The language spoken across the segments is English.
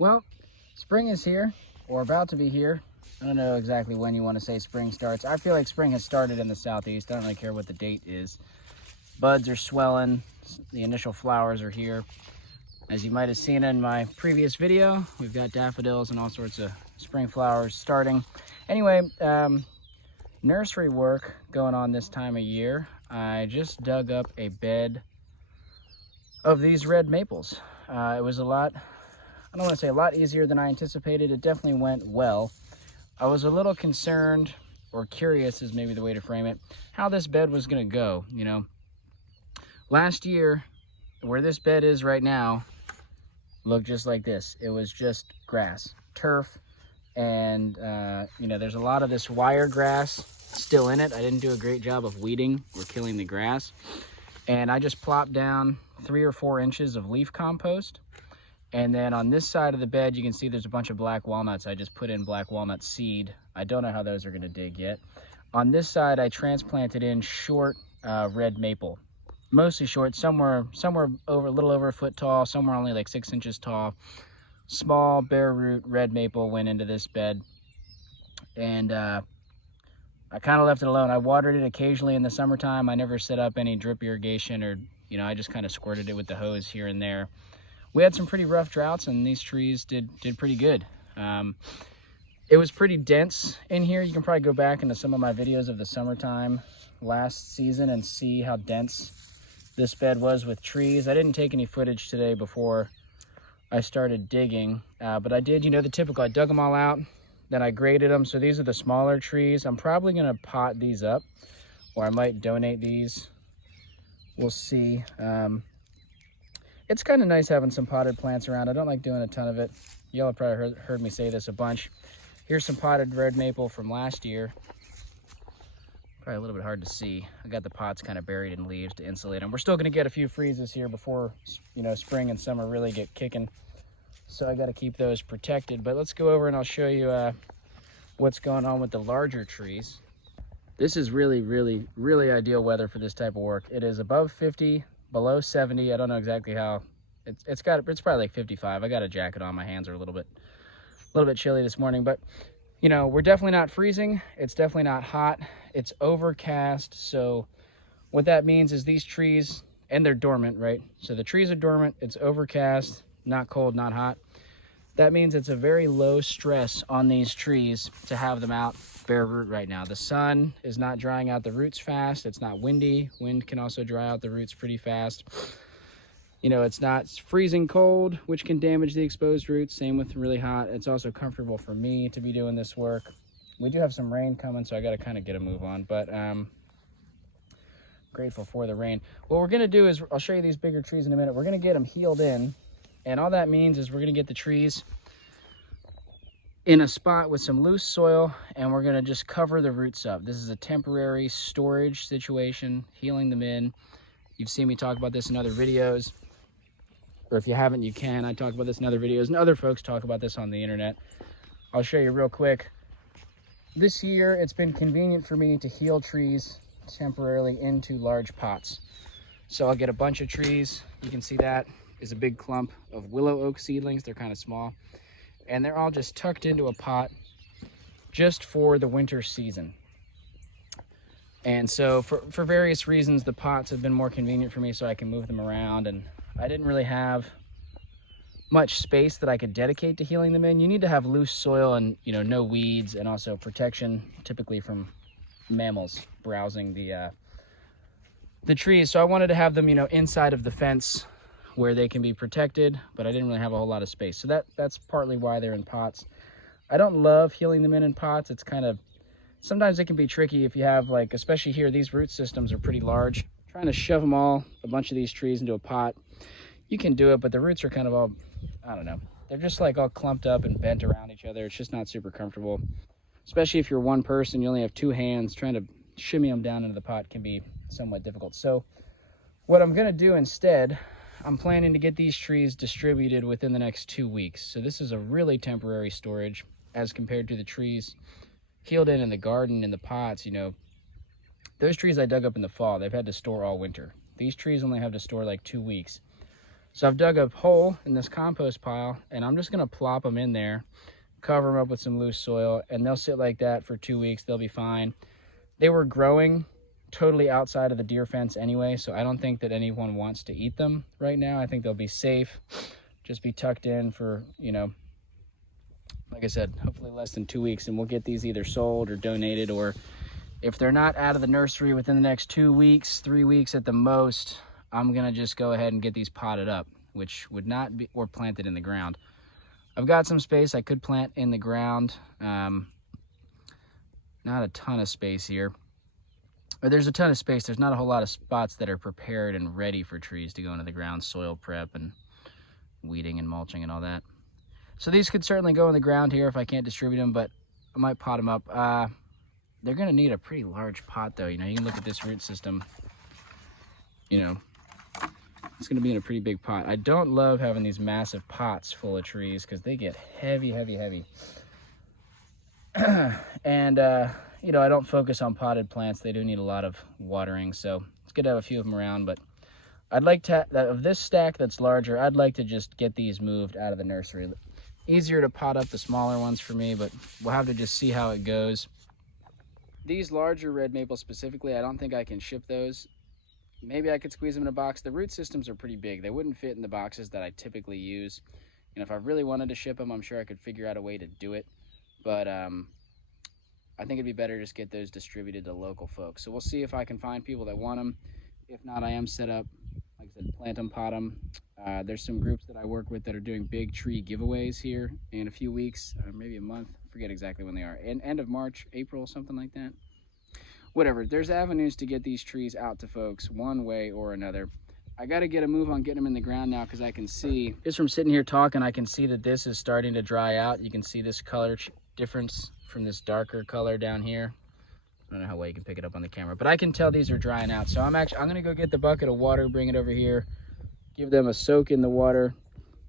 Well, spring is here, or about to be here. I don't know exactly when you want to say spring starts. I feel like spring has started in the southeast. I don't really care what the date is. Buds are swelling. The initial flowers are here. As you might have seen in my previous video, we've got daffodils and all sorts of spring flowers starting. Anyway, nursery work going on this time of year. I just dug up a bed of these red maples. It was I don't want to say a lot easier than I anticipated. It definitely went well. I was a little concerned, or curious is maybe the way to frame it, how this bed was going to go. You know, last year, where this bed is right now, looked just like this. It was just grass, turf, and you know, there's a lot of this wire grass still in it. I didn't do a great job of weeding or killing the grass. And I just plopped down 3 or 4 inches of leaf compost. And then on this side of the bed, you can see there's a bunch of black walnuts. I just put in black walnut seed. I don't know how those are going to dig yet. On this side, I transplanted in short red maple. Mostly short, somewhere over a little over a foot tall, somewhere only like 6 inches tall. Small bare root red maple went into this bed. And I kind of left it alone. I watered it occasionally in the summertime. I never set up any drip irrigation, or, you know, I just kind of squirted it with the hose here and there. We had some pretty rough droughts, and these trees did pretty good. It was pretty dense in here. You can probably go back into some of my videos of the summertime last season and see how dense this bed was with trees. I didn't take any footage today before I started digging, but I did, you know, the typical. I dug them all out, then I graded them. So these are the smaller trees. I'm probably going to pot these up, or I might donate these. We'll see. It's kind of nice having some potted plants around. I don't like doing a ton of it. Y'all have probably heard me say this a bunch. Here's some potted red maple from last year. Probably a little bit hard to see. I got the pots kind of buried in leaves to insulate them. We're still going to get a few freezes here before, you know, spring and summer really get kicking. So I got to keep those protected. But let's go over and I'll show you what's going on with the larger trees. This is really, really, really ideal weather for this type of work. It is above 50. Below 70. I don't know exactly how. It's probably like 55. I got a jacket on. My hands are a little bit chilly this morning, but you know, we're definitely not freezing. It's definitely not hot. It's overcast. So what that means is these trees, and they're dormant, right? So the trees are dormant. It's overcast, not cold, not hot. That means it's a very low stress on these trees to have them out bare root right now. The sun is not drying out the roots fast. It's not windy. Wind can also dry out the roots pretty fast. You know, it's not freezing cold, which can damage the exposed roots. Same with really hot. It's also comfortable for me to be doing this work. We do have some rain coming, so I got to kind of get a move on, but grateful for the rain. What we're going to do is, I'll show you these bigger trees in a minute. We're going to get them healed in, and all that means is we're going to get the trees in a spot with some loose soil, and we're going to just cover the roots up. This is a temporary storage situation, healing them in. You've seen me talk about this in other videos, or if you haven't, you can. I talk about this in other videos, and other folks talk about this on the internet. I'll show you real quick. This year, it's been convenient for me to heal trees temporarily into large pots. So I'll get a bunch of trees. You can see that is a big clump of willow oak seedlings. They're kind of small. And they're all just tucked into a pot just for the winter season. And so for various reasons, the pots have been more convenient for me so I can move them around. And I didn't really have much space that I could dedicate to healing them in. You need to have loose soil and, you know, no weeds, and also protection typically from mammals browsing the trees. So I wanted to have them, you know, inside of the fence where they can be protected, but I didn't really have a whole lot of space. So that's partly why they're in pots. I don't love healing them in pots. It's kind of, sometimes it can be tricky if you have, like, especially here, these root systems are pretty large. Trying to shove them all, a bunch of these trees into a pot, you can do it, but the roots are kind of all, I don't know, they're just like all clumped up and bent around each other. It's just not super comfortable, especially if you're one person, you only have 2 hands. Trying to shimmy them down into the pot can be somewhat difficult. So what I'm going to do instead, I'm planning to get these trees distributed within the next 2 weeks. So this is a really temporary storage as compared to the trees healed in the garden, in the pots. You know, those trees I dug up in the fall, they've had to store all winter. These trees only have to store like 2 weeks. So I've dug a hole in this compost pile, and I'm just gonna plop them in there, cover them up with some loose soil, and they'll sit like that for 2 weeks. They'll be fine. They were growing totally outside of the deer fence anyway, so I don't think that anyone wants to eat them right now. I think they'll be safe, just be tucked in for, you know, like I said, hopefully less than 2 weeks, and we'll get these either sold or donated, or if they're not out of the nursery within the next 2 weeks, 3 weeks at the most, I'm gonna just go ahead and get these potted up, which would not be, or planted in the ground. I've got some space I could plant in the ground. Not a ton of space here. Or there's a ton of space. There's not a whole lot of spots that are prepared and ready for trees to go into the ground, soil prep and weeding and mulching and all that. So these could certainly go in the ground here if I can't distribute them, but I might pot them up. They're gonna need a pretty large pot though. You know, you can look at this root system, you know, it's gonna be in a pretty big pot. I don't love having these massive pots full of trees because they get heavy, heavy, heavy. And, you know, I don't focus on potted plants. They do need a lot of watering, so it's good to have a few of them around, but I'd like to, of this stack that's larger, I'd like to just get these moved out of the nursery. Easier to pot up the smaller ones for me, but we'll have to just see how it goes. These larger red maples specifically, I don't think I can ship those. Maybe I could squeeze them in a box. The root systems are pretty big. They wouldn't fit in the boxes that I typically use. And if I really wanted to ship them, I'm sure I could figure out a way to do it. But I think it'd be better to just get those distributed to local folks. So we'll see if I can find people that want them. If not, I am set up, like I said, plant them, pot them. There's some groups that I work with that are doing big tree giveaways here in a few weeks, or maybe a month. I forget exactly when they are. End of March, April, something like that. Whatever, there's avenues to get these trees out to folks one way or another. I got to get a move on getting them in the ground now because I can see, just from sitting here talking, I can see that this is starting to dry out. You can see this color difference from this darker color down here. I don't know how well you can pick it up on the camera, but I can tell these are drying out. So I'm going to go get the bucket of water, bring it over here, give them a soak in the water,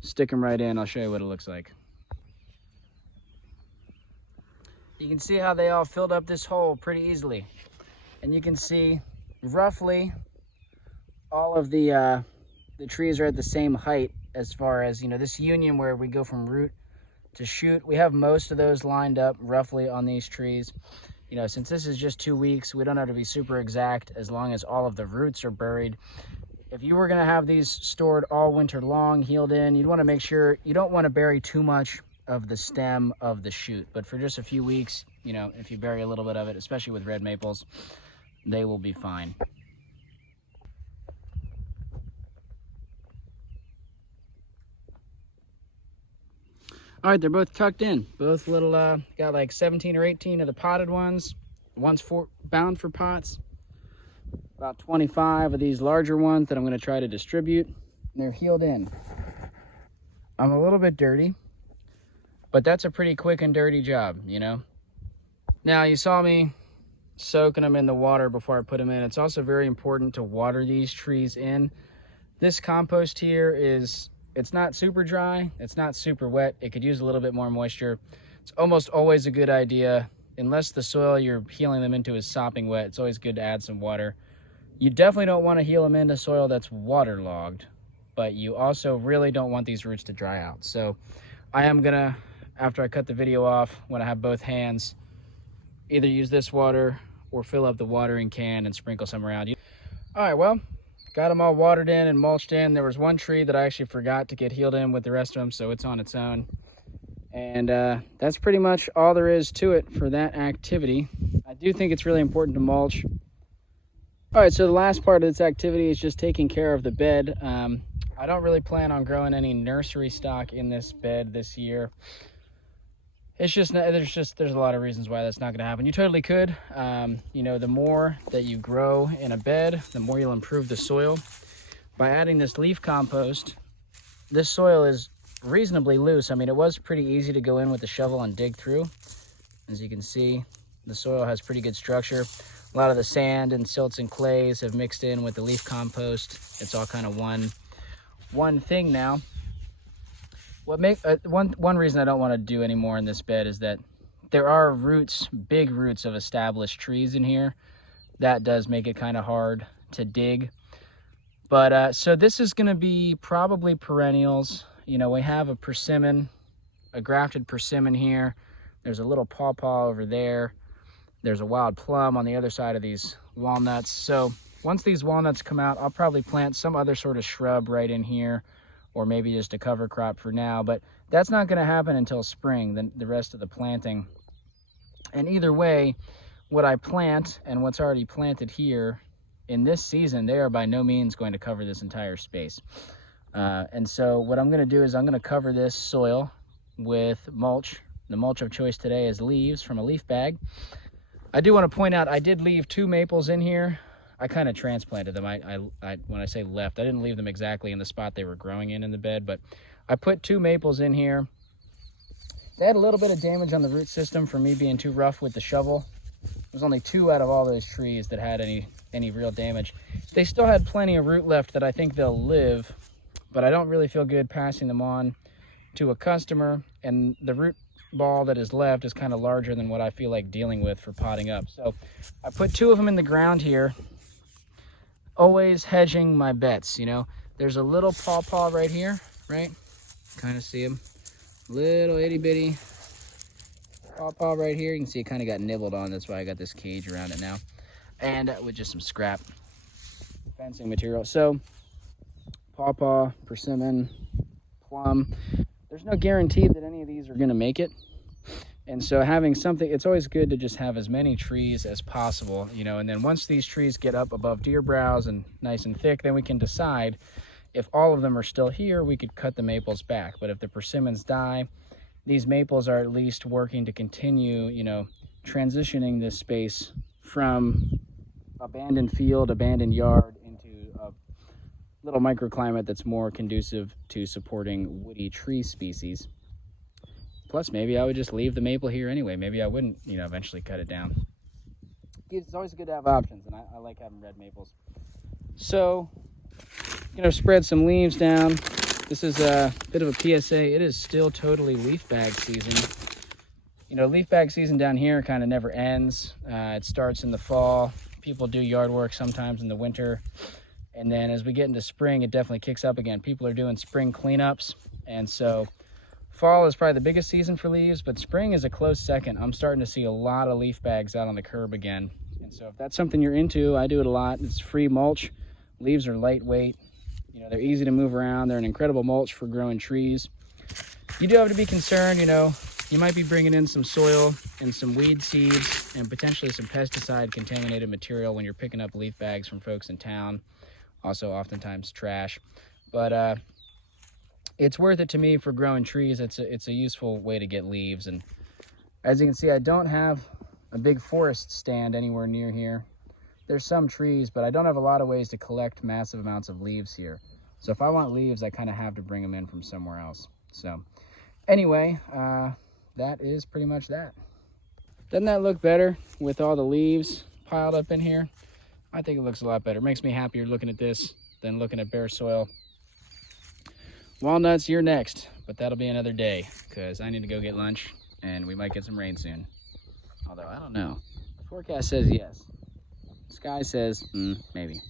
stick them right in. I'll show you what it looks like. You can see how they all filled up this hole pretty easily. And you can see roughly all of the trees are at the same height as far as, you know, this union where we go from root to shoot. We have most of those lined up roughly on these trees. You know, since this is just 2 weeks, we don't have to be super exact as long as all of the roots are buried. If you were gonna have these stored all winter long, healed in, you'd wanna make sure, you don't wanna bury too much of the stem of the shoot. But for just a few weeks, you know, if you bury a little bit of it, especially with red maples, they will be fine. All right, they're both tucked in. Both little, got like 17 or 18 of the potted ones. One's bound for pots. About 25 of these larger ones that I'm gonna try to distribute. And they're healed in. I'm a little bit dirty, but that's a pretty quick and dirty job, you know? Now, you saw me soaking them in the water before I put them in. It's also very important to water these trees in. This compost here it's not super dry, it's not super wet. It could use a little bit more moisture. It's almost always a good idea, unless the soil you're healing them into is sopping wet, it's always good to add some water. You definitely don't want to heal them into soil that's waterlogged, but you also really don't want these roots to dry out. So I am gonna, after I cut the video off, when I have both hands, either use this water or fill up the watering can and sprinkle some around. All right, well, got them all watered in and mulched in. There was one tree that I actually forgot to get healed in with the rest of them, so it's on its own. And that's pretty much all there is to it for that activity. I do think it's really important to mulch. All right, so the last part of this activity is just taking care of the bed. I don't really plan on growing any nursery stock in this bed this year. It's just, there's a lot of reasons why that's not gonna happen. You totally could. You know, the more that you grow in a bed, the more you'll improve the soil. By adding this leaf compost, this soil is reasonably loose. I mean, it was pretty easy to go in with the shovel and dig through. As you can see, the soil has pretty good structure. A lot of the sand and silts and clays have mixed in with the leaf compost. It's all kind of one thing now. One reason I don't want to do any more in this bed is that there are roots, big roots of established trees in here. That does make it kind of hard to dig. But so this is going to be probably perennials. You know, we have a persimmon, a grafted persimmon here. There's a little pawpaw over there. There's a wild plum on the other side of these walnuts. So once these walnuts come out, I'll probably plant some other sort of shrub right in here, or maybe just a cover crop for now. But that's not going to happen until spring, the rest of the planting. And either way, what I plant and what's already planted here in this season, they are by no means going to cover this entire space. And so what I'm going to do is I'm going to cover this soil with mulch. The mulch of choice today is leaves from a leaf bag. I do want to point out I did leave 2 maples in here. I kind of transplanted them. When I say left, I didn't leave them exactly in the spot they were growing in the bed, but I put 2 maples in here. They had a little bit of damage on the root system from me being too rough with the shovel. There's only 2 out of all those trees that had any real damage. They still had plenty of root left that I think they'll live, but I don't really feel good passing them on to a customer, and the root ball that is left is kind of larger than what I feel like dealing with for potting up. So I put 2 of them in the ground here, always hedging my bets. You know, there's a little pawpaw right here, right? Kind of see him, little itty bitty pawpaw right here. You can see it kind of got nibbled on. That's why I got this cage around it now, and with just some scrap fencing material. So pawpaw, persimmon, plum. There's no guarantee that any of these are going to make it. And so having something, it's always good to just have as many trees as possible, you know, and then once these trees get up above deer browse and nice and thick, then we can decide if all of them are still here, we could cut the maples back. But if the persimmons die, these maples are at least working to continue, you know, transitioning this space from abandoned field, abandoned yard into a little microclimate that's more conducive to supporting woody tree species. Plus, maybe I would just leave the maple here anyway. Maybe I wouldn't, you know, eventually cut it down. It's always good to have options, and I like having red maples. So, you know, spread some leaves down. This is a bit of a PSA. It is still totally leaf bag season. You know, leaf bag season down here kind of never ends. It starts in the fall. People do yard work sometimes in the winter. And then as we get into spring, it definitely kicks up again. People are doing spring cleanups. And so fall is probably the biggest season for leaves, but spring is a close second. I'm starting to see a lot of leaf bags out on the curb again. And so if that's something you're into, I do it a lot. It's free mulch. Leaves are lightweight. You know, they're easy to move around. They're an incredible mulch for growing trees. You do have to be concerned, you know, you might be bringing in some soil and some weed seeds and potentially some pesticide contaminated material when you're picking up leaf bags from folks in town. Also oftentimes trash, but it's worth it to me for growing trees. It's a useful way to get leaves. And as you can see, I don't have a big forest stand anywhere near here. There's some trees, but I don't have a lot of ways to collect massive amounts of leaves here. So if I want leaves, I kind of have to bring them in from somewhere else. So anyway, that is pretty much that. Doesn't that look better with all the leaves piled up in here? I think it looks a lot better. It makes me happier looking at this than looking at bare soil. Walnuts, you're next, but that'll be another day because I need to go get lunch and we might get some rain soon. Although, I don't know. The forecast says yes. Sky says, maybe.